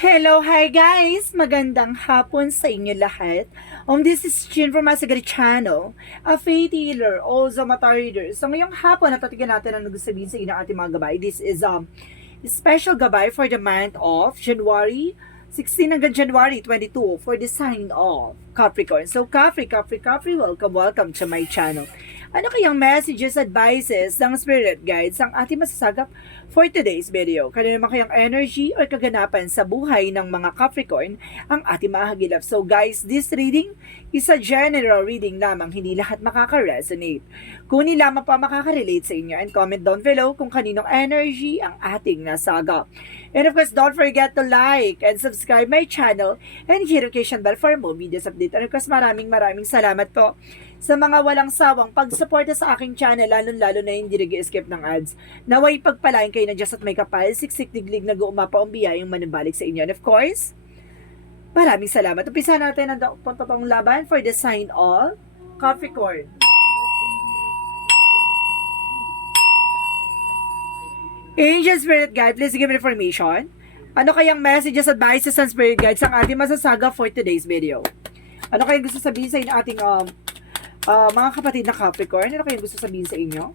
Hello, hi guys! Magandang hapon sa inyo lahat. This is Chin from Masagari Channel, a faith healer, also mata reader. So ngayong hapon, natatigan natin ang nagsasabihin sa inyo ng ating mga gabay. This is special gabay for the month of January 16 hanggang January 22 for the sign of Capricorn. So Capri, welcome to my channel. Ano kayang messages, advices ng spirit guides ang ating masasagap for today's video? Kano naman kayang energy or kaganapan sa buhay ng mga Capricorn ang ating mahagilap? So guys, this reading is a general reading lamang, hindi lahat makaka-resonate. Kung lamang pa makaka-relate sa inyo, and comment down below kung kaninong energy ang ating nasagap. And of course, don't forget to like and subscribe my channel and hit notification bell for more videos update. And of course, maraming salamat po sa mga walang sawang pagsuporta sa aking channel, lalo na hindi nag-skip ng ads. Naway pagpalain kayo ng Diyos at may kapal, siksik diglig nag-uumapa ang biyayang manibalik sa inyo. And of course, maraming salamat. Umpisa natin ang totoong laban for the sign of Capricorn. Angel Spirit Guide, please give me information. Ano kayang messages, advices, and Spirit Guides ang ating masasaga for today's video? Ano kayang gusto sabihin sa ating mga kapatid na Capricorn? Ano kayang gusto sabihin sa inyo?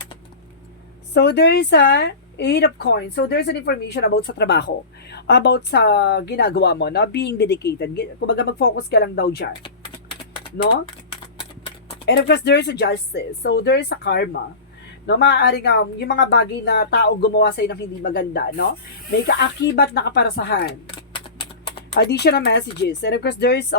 So, there is a 8 of coins. So, there's an information about sa trabaho. About sa ginagawa mo, no? Being dedicated. Kumbaga, mag-focus ka lang daw dyan. No? And of course, there is a justice. So, there is a karma. No, maaaring yung mga bagay na tao gumawa sa ng hindi maganda, no? May kaakibat na kaparasahan. Additional messages. And of course, there is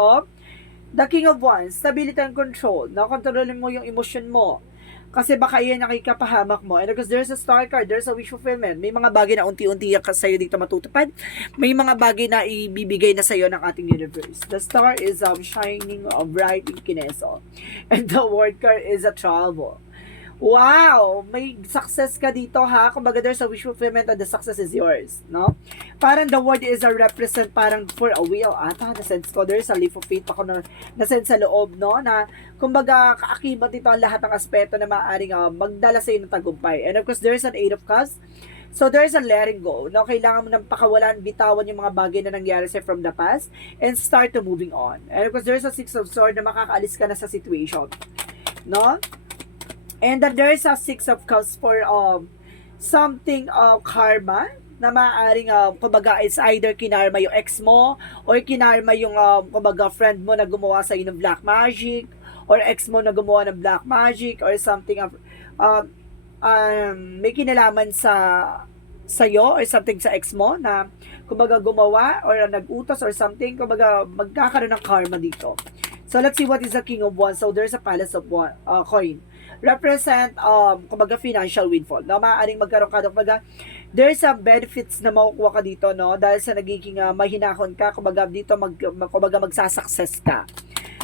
the King of Wands, stability and control. No, kontrolin mo yung emotion mo. Kasi baka yan ang ikapahamak mo. And of course, there's a star card, there's a wish fulfillment. May mga bagay na unti-unti sa'yo dito matutupad. May mga bagay na ibibigay na sa'yo ng ating universe. The star is shining bright in Kineso. And the word card is a travel. Wow! May success ka dito ha. Kumbaga there's a wish fulfillment and the success is yours. No? Parang the word is a represent parang for a will. Ata, na-sense ko. There's a leap of faith ako na-sense sa loob. No? Na kumbaga kaakibat ito ang lahat ng aspeto na maaaring magdala sa iyo ng tagumpay. And of course, there's an 8 of cups. So there's a letting go. No? Kailangan mo nang pakawalan, bitawan yung mga bagay na nangyari sa'yo from the past and start to moving on. And of course, there's a 6 of swords na makakaalis ka na sa situation. No? And then there is a 6 of cups for something karma na maaaring kumbaga is either kinarma yung ex mo or kinarma yung kumbaga friend mo na gumawa sa ng black magic or ex mo na gumawa ng black magic or something may kinalaman sa iyo or something sa ex mo na kumbaga gumawa or nag-utos or something, kumbaga magkakaroon ng karma dito. So let's see what is the King of Wands. So there's a Palace of coin. Represent kumbaga financial windfall. No, maaaring magkaroon ka, kumbaga there's some benefits na makukuha ka dito, no, dahil sa nagiging mahinahon ka, kumbaga dito kumbaga magsasuccess ka.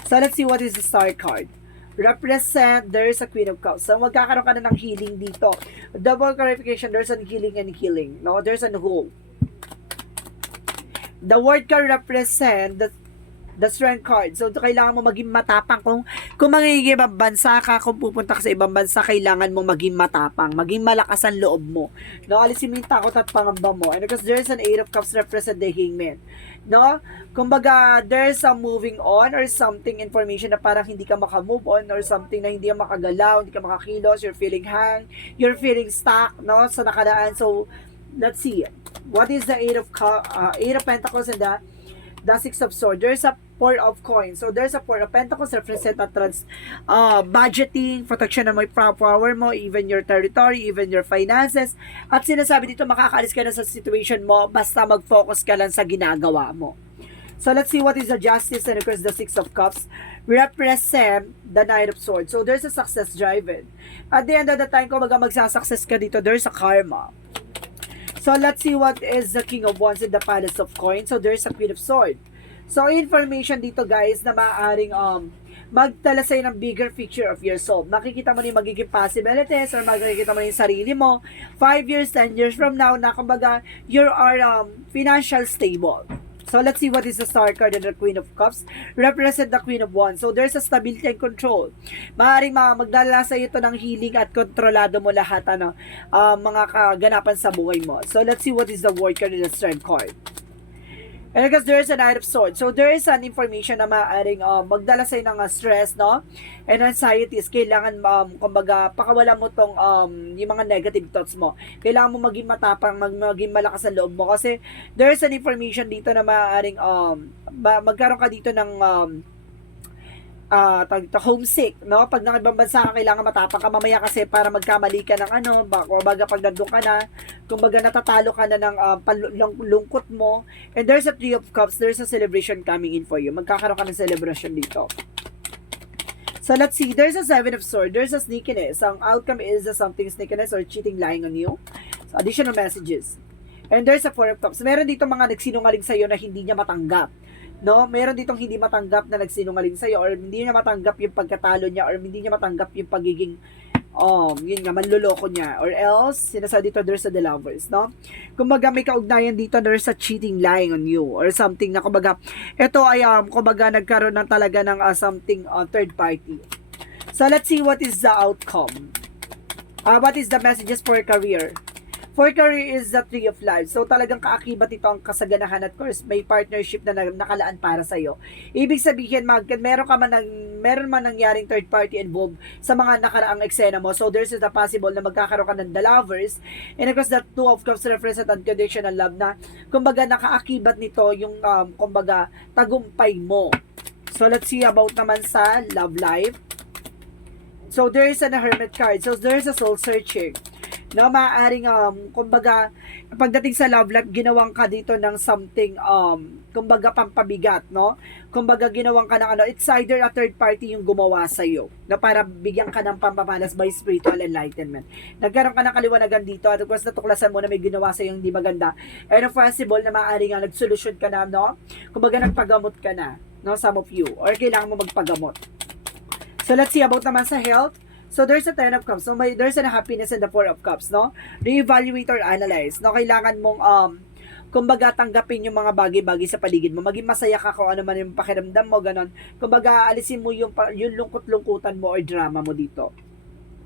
So let's see what is the star card. Represent, there's a Queen of Cups. So magkakaroon ka na ng healing dito. Double clarification, there's an healing and healing. No, there's an hope. The word card represent the strength card. So, kailangan mo maging matapang. Kung magiging ibang bansa ka, kung pupunta ka sa ibang bansa, kailangan mo maging matapang. Maging malakas ang loob mo. No? Alisin mo yung takot at pangamba mo. And because there's an 8 of cups represent the hangman. No? Kumbaga, there's a moving on or something information na parang hindi ka makamove on or something na hindi ka makagalaw, hindi ka makakilos, you're feeling hang, you're feeling stuck, no? Sa nakaraan. So, let's see. What is the 8 of Pentacles and the 6 of Swords? There's a 4 of Coins. So, there's a 4 of Pentacles represent a budgeting, protection ng may power mo, even your territory, even your finances. At sinasabi dito, makakaalis ka na sa situation mo, basta mag-focus ka lang sa ginagawa mo. So, let's see what is the Justice and of course the 6 of Cups represent the 9 of Swords. So, there's a success driven. At the end of the time, kung magsasuccess ka dito, there's a karma. So, let's see what is the King of Wands in the Palace of Coins. So, there's a Queen of Swords. So, information dito guys na maaaring magtala sa'yo ng bigger picture of your soul. Makikita mo na yung magiging possibilities or makikita mo na yung sarili mo 5 years, 10 years from now na kumbaga you are financial stable. So, let's see what is the star card and the Queen of Cups. Represent the Queen of Wands. So, there's a stability and control. Maaaring magdala sa ito ng healing at kontrolado mo lahat mga kaganapan sa buhay mo. So, let's see what is the World card and the Strength card. And because there is a Knight of Swords. So, there is an information na maaaring magdala sa'yo ng stress, no? And anxieties. Kailangan, kumbaga, pakawalan mo tong yung mga negative thoughts mo. Kailangan mo maging matapang, maging malakas ang loob mo. Kasi, there is an information dito na maaaring magkaroon ka dito ng homesick, no? Pag nakibang bansa ka, kailangan matapang ka mamaya kasi para magkamali ka ng baga pag nandun ka na, kumbaga natatalo ka na ng lungkot mo. And there's a Three of Cups, there's a celebration coming in for you. Magkakaroon ka ng celebration dito. So let's see, there's a Seven of Swords, there's a sneakiness. Ang outcome is something sneakiness or cheating, lying on you. So additional messages. And there's a Four of Cups. Meron dito mga nagsinungaling sa'yo na hindi niya matanggap. No, meron ditong hindi matanggap na nagsinungaling sa'yo or hindi niya matanggap yung pagkatalo niya or hindi niya matanggap yung pagiging yun nga, manloloko niya. Or else, sinasabi dito, there's a the lovers, no? Kumbaga, may kaugnayan dito, there's a cheating, lying on you or something na, kumbaga, ito ay, kumbaga, nagkaroon ng talaga ng something third party. So, let's see what is the outcome. What is the messages for career? For career is the Three of Lives. So, talagang kaakibat ito ang kasaganahan at course, may partnership na nakalaan para sa'yo. Ibig sabihin, meron man nangyaring third party involved sa mga nakaraang eksena mo. So, there's a possible na magkakaroon ka ng the lovers. And of course, the Two of Cups represent unconditional love na, kumbaga, nakaakibat nito yung, kumbaga, tagumpay mo. So, let's see about naman sa love life. So, there is a Hermit card. So, there is a soul searching. No, maaaring kumbaga pagdating sa love life ginawang ka dito ng something kumbaga pampabigat, no? Kumbaga ginawang ka ng it's either a third party yung gumawa sa iyo na para bigyan ka ng pampamalas by spiritual enlightenment. Nagkaroon ka ng kaliwanagan dito at of course natuklasan mo na may ginawa sa iyo hindi maganda. And if possible na maaaring nagsolusyon ka na, no? Kumbaga nagpagamot ka na, no, some of you, or kailangan mo magpagamot. So let's see about naman sa health. So, there's a Ten of Cups. So, there's a happiness in the Four of Cups, no? Re-evaluate or analyze. No, kailangan mong, kumbaga, tanggapin yung mga bagay-bagay sa paligid mo. Maging masaya ka kung ano man yung pakiramdam mo, ganon. Kumbaga, alisin mo yung lungkot-lungkutan mo or drama mo dito.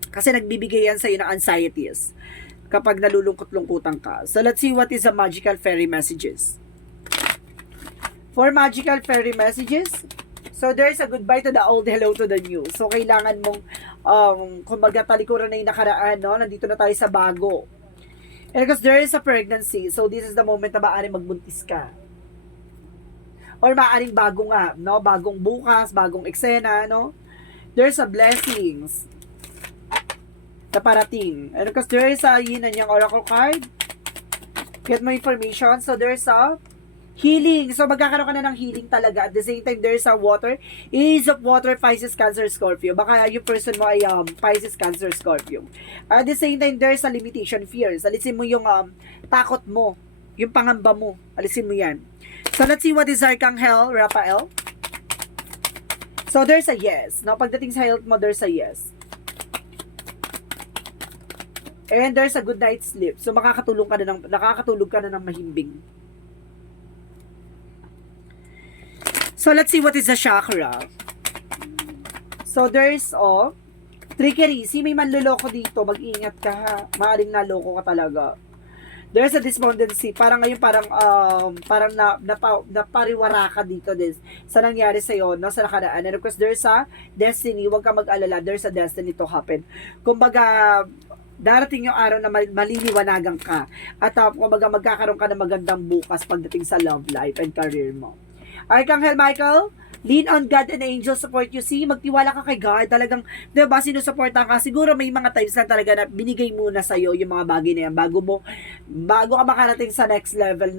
Kasi nagbibigay yan sa'yo ng anxieties kapag nalulungkot-lungkutan ka. So, let's see what is the magical fairy messages. For magical fairy messages, so, there's a goodbye to the old, hello to the new. So, kailangan mong, kumbaga, talikuran na yung nakaraan, no? Nandito na tayo sa bago. And because there is a pregnancy, so this is the moment na maaaring magbuntis ka. Or maaaring bago nga, no? Bagong bukas, bagong eksena, no? There's a blessings na parating. And because there is a yin and yang oracle card, get more information. So, there's a healing. So, magkakaroon ka na ng healing talaga. At the same time, there's a water. Is of water, Pisces, Cancer, Scorpio. Baka yung person mo ay Pisces, Cancer, Scorpio. At the same time, there's a limitation, fears. Alisin mo yung takot mo. Yung pangamba mo. Alisin mo yan. So, let's see what is Archangel Raphael. So, there's a yes. No? Pagdating sa health mo, there's a yes. And there's a good night's sleep. So, nakakatulog ka na ng mahimbing. So, let's see what is the chakra. So, there's, trickery. Si may manloloko dito, mag-ingat ka ha. Maaring naloko ka talaga. There's a despondency. Parang ngayon, parang napariwara ka dito sa nangyari sa'yo, no, sa nakaraan. And of course, there's a destiny. Huwag ka mag-alala. There's a destiny to happen. Kumbaga, darating yung araw na maliliwanagan ka. At kumbaga, magkakaroon ka ng magandang bukas pagdating sa love life and career mo. Archangel Michael, lean on God and angels support you. See, magtiwala ka kay God. Talagang, diba, sinusuportan ka. Siguro may mga times na talaga na binigay muna sa'yo yung mga bagay na yan bago ka makarating sa next level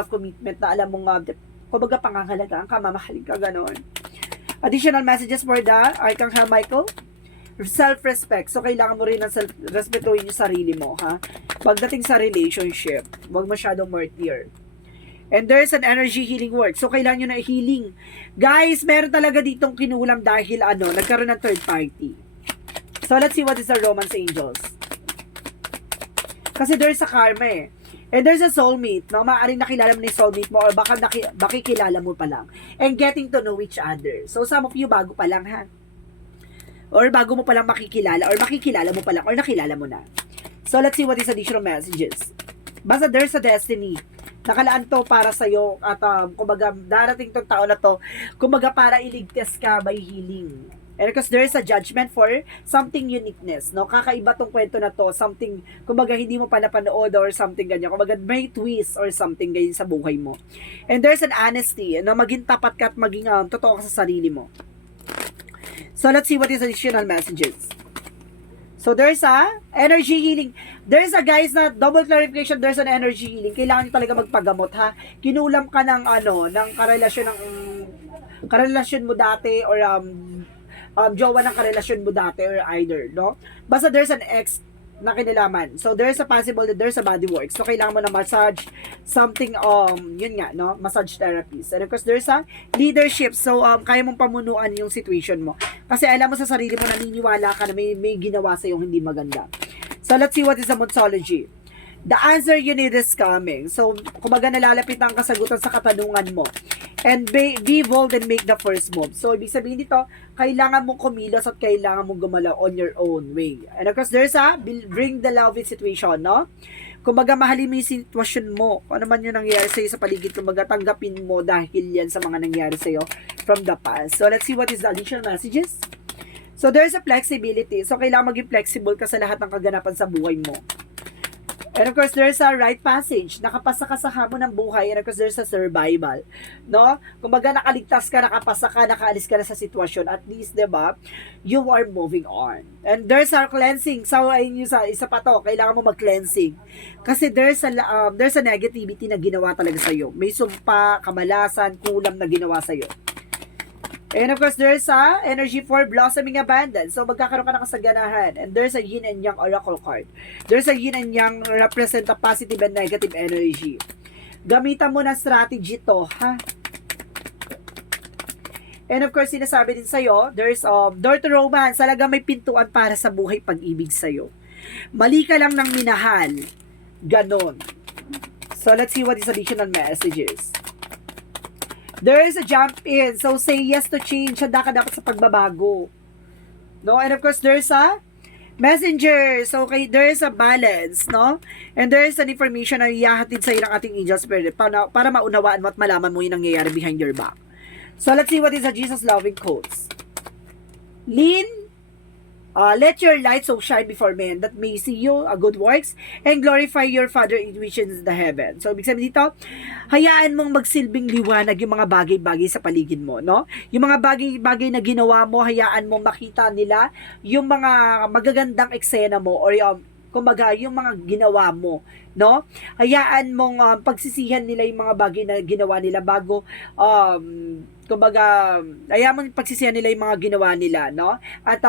of commitment na alam mo nga, kumbaga pangangalagaan ka, mamahalin ka, gano'n. Additional messages for the Archangel Michael. Self-respect. So, kailangan mo rin ng respetuhin yung sarili mo, ha? Pagdating sa relationship, huwag masyadong martyr. And there's an energy healing work. So, kailangan nyo na healing. Guys, meron talaga ditong kinulam dahil nagkaroon ng third party. So, let's see what is the romance angels. Kasi there's a karma eh. And there's a soulmate, no? Maaaring nakilala mo ni soulmate mo or baka makikilala mo pa lang. And getting to know each other. So, some of you bago pa lang, ha? Or bago mo pa lang makikilala or makikilala mo pa lang or nakilala mo na. So, let's see what is additional messages. Basta there's a destiny. Nakalaan to para sa'yo at kumbaga darating tong taon na to, kumbaga para iligtas ka by healing. And because there is a judgment for something uniqueness, no? Kakaiba tong kwento na to, something, kumbaga hindi mo pa napanood or something ganyan. Kumbaga may twist or something ganyan sa buhay mo. And there's an honesty, na maging tapat ka at maging totoo ka sa sarili mo. So let's see what is additional messages. So there's a energy healing. There's a guys na double clarification, there's an energy healing. Kailangan nyo talaga magpagamot ha. Kinulam ka ng ng karelasyon mo dati or jowa ng karelasyon mo dati or either, no? Basta there's an ex na kinalaman. So there's a possible that there's a body work. So kailangan mo na massage something yun nga, no? Massage therapist. And of course there's a leadership. So kaya mong pamunuan yung situation mo. Kasi alam mo sa sarili mo, naniniwala ka na may ginawa sa yung hindi maganda. So let's see what is the Monsology. The answer you need is coming. So kumbaga nalalapit ang kasagutan sa katanungan mo. And be bold and make the first move. So ibig sabihin dito, kailangan mong kumilos at kailangan mong gumalaw on your own way. And of course there's a bring the love in situation, no? Kumbaga mahalin mo yung sitwasyon mo. Kung ano man yung nangyayari sa'yo sa paligid, kumbaga tanggapin mo dahil yan sa mga nangyayari sa'yo from the past. So let's see what is the additional messages. So there's a flexibility. So kailangan maging flexible ka sa lahat ng kaganapan sa buhay mo. And of course, there's a right passage. Nakapasa ka sa hamon ng buhay. And of course, there's a survival. No? Kumbaga, nakaligtas ka, nakapasa ka, nakaalis ka na sa sitwasyon. At least, diba, you are moving on. And there's a cleansing. So, ayun yung isa pa to. Kailangan mo mag-cleansing. Kasi there's a negativity na ginawa talaga sa'yo. May sumpa, kamalasan, kulam na ginawa sa'yo. And of course, there's a energy for blossoming abundance. So, magkakaroon ka ng kasaganahan. And there's a yin and yang oracle card. There's a yin and yang represent a positive and negative energy. Gamitan mo na strategy to, ha? And of course, sinasabi din sa'yo, there's door to romance. Talaga may pintuan para sa buhay pag-ibig sa'yo. Mali ka lang ng minahal. Ganon. So, let's see what is additional messages. There is a jump in. So, say yes to change. Handa ka dapat sa pagbabago. No? And of course, there's a messenger. So, okay, there is a balance. No? And there is an information na iyahatid sa'yo ng ating angel spirit para maunawaan mo at malaman mo yung nangyayari behind your back. So, let's see what is the Jesus loving quotes. Let your light so shine before men that may see you good works and glorify your Father which is in the heaven. So, ibig sabihin dito, hayaan mong magsilbing liwanag yung mga bagay-bagay sa paligid mo, no? Yung mga bagay-bagay na ginawa mo, hayaan mong makita nila yung mga magagandang eksena mo or kumbaga, yung mga ginawa mo, no? Hayaan mong pagsisihan nila yung mga bagay na ginawa nila bago, kumbaga, hayaan mong pagsisihan nila yung mga ginawa nila, no? At,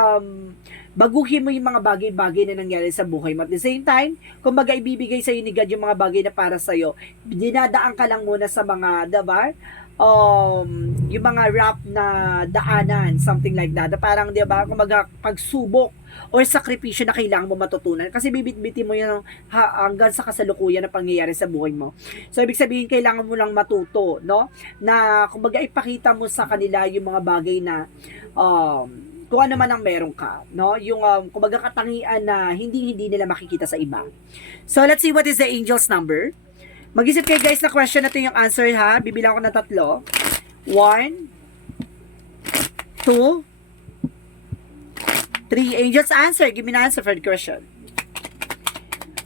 baguhin mo yung mga bagay-bagay na nangyari sa buhay mo. At the same time, kumbaga, ibibigay sa'yo ni God yung mga bagay na para sa'yo. Dinadaan ka lang muna sa mga, diba? Yung mga rap na daanan, something like that. Parang, diba, kumbaga, pagsubok or sakripisyo na kailangan mo matutunan. Kasi bibit-bitin mo yun hanggang sa kasalukuyan na pangyayari sa buhay mo. So, ibig sabihin, kailangan mo lang matuto, no? Na, kumbaga, ipakita mo sa kanila yung mga bagay na, kung ano man ang meron ka, no? Yung, kumbaga, katangian na hindi nila makikita sa iba. So, let's see what is the angel's number. Mag-isip kayo guys na question natin yung answer ha. Bibilang ko na 3. 1, 2, 3. Angels answer. Give me an answer for the question.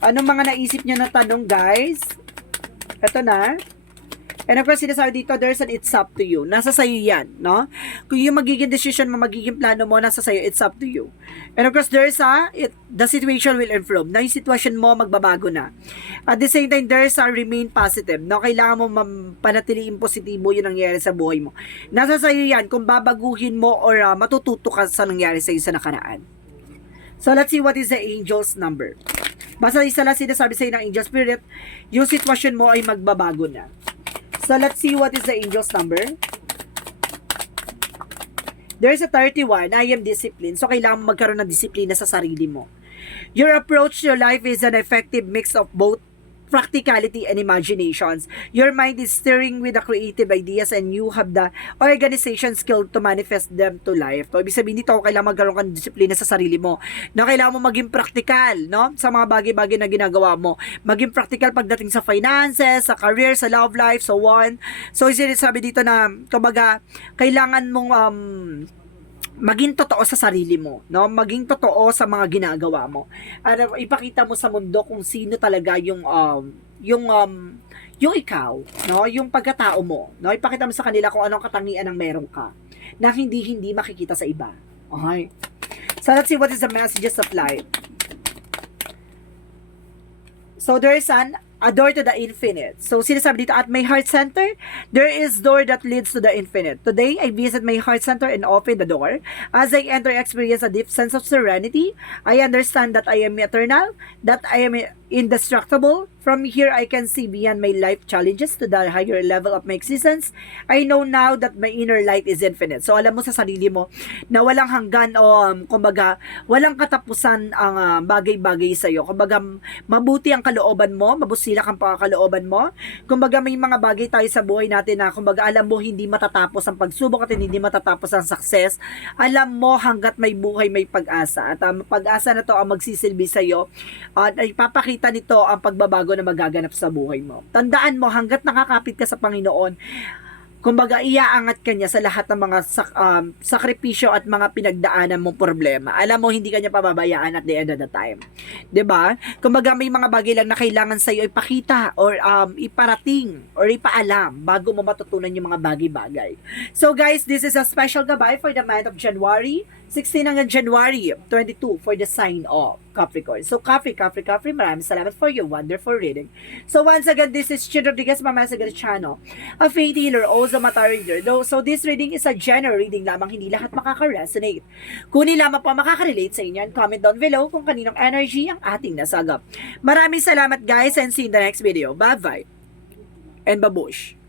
Anong mga naisip nyo na tanong guys? Ito na. And of course, sinasabi dito, there's an it's up to you. Nasa sayo yan, no? Kung yung magiging decision mo, magiging plano mo, nasa sayo, it's up to you. And of course, there's the situation will improve. Na yung sitwasyon mo, magbabago na. At the same time, there's a remain positive. No? Kailangan mo panatiliin positibo yung nangyari sa buhay mo. Nasa sayo yan, kung babaguhin mo or matututo ka sa nangyari sa'yo sa nakaraan. So, let's see what is the angel's number. Basta isa lang sinasabi sa'yo ng angel spirit, yung sitwasyon mo ay magbabago na. So, let's see what is the angel's number. There's a 31. I am disciplined. So, kailangan mo magkaroon ng disiplina sa sarili mo. Your approach to your life is an effective mix of both practicality and imaginations. Your mind is stirring with the creative ideas and you have the organization skill to manifest them to life. So, ibig sabihin dito, kailangan magkaroon ka ng disiplina sa sarili mo. Na kailangan mo maging practical, no? Sa mga bagay-bagay na ginagawa mo. Maging practical pagdating sa finances, sa career, sa love life, so on. So, sinasabi dito na, kumbaga, kailangan mong maging totoo sa sarili mo, no? Maging totoo sa mga ginagawa mo. At ipakita mo sa mundo kung sino talaga yung ikaw, no? Yung pagkatao mo, no? Ipakita mo sa kanila kung anong katangian ang meron ka na hindi makikita sa iba. Okay? So let's see what is the messages of life. So there is a door to the infinite. So, sinasabi dito, at my heart center, there is door that leads to the infinite. Today, I visit my heart center and open the door. As I enter, experience a deep sense of serenity. I understand that I am eternal, that I am indestructible. From here, I can see beyond my life challenges to the higher level of my existence. I know now that my inner light is infinite. So, alam mo sa sarili mo na walang hanggan o, kumbaga, walang katapusan ang bagay-bagay sa'yo. Kumbaga, mabuti ang kalooban mo, mabusila kang pakakalooban mo. Kumbaga, may mga bagay tayo sa buhay natin na, kumbaga, alam mo hindi matatapos ang pagsubok at hindi matatapos ang success. Alam mo hanggat may buhay, may pag-asa. At ang pag-asa na to ang magsisilbi sa'yo at ipapakita nito ang pagbabago na magaganap sa buhay mo. Tandaan mo, hanggat nakakapit ka sa Panginoon, kumbaga, iaangat ka niya sa lahat ng mga sakripisyo at mga pinagdaanan mong problema. Alam mo, hindi ka niya pababayaan at the end of the time. 'Di ba? Kumbaga, may mga bagay lang na kailangan sa iyo ipakita or iparating or ipaalam bago mo matutunan yung mga bagay-bagay. So guys, this is a special gabay for the month of January 16 hanggang January 22 for the sign of Capricorn. So, Capri, maraming salamat for your wonderful reading. So, once again, this is Chin Rodriguez, Mama Sagar channel, a faith healer, also mata reader. So, this reading is a general reading lamang, hindi lahat makaka-resonate. Kunin lamang po makaka-relate sa inyo. Comment down below kung kaninong energy ang ating nasagap. Maraming salamat guys and see you in the next video. Bye-bye and babush!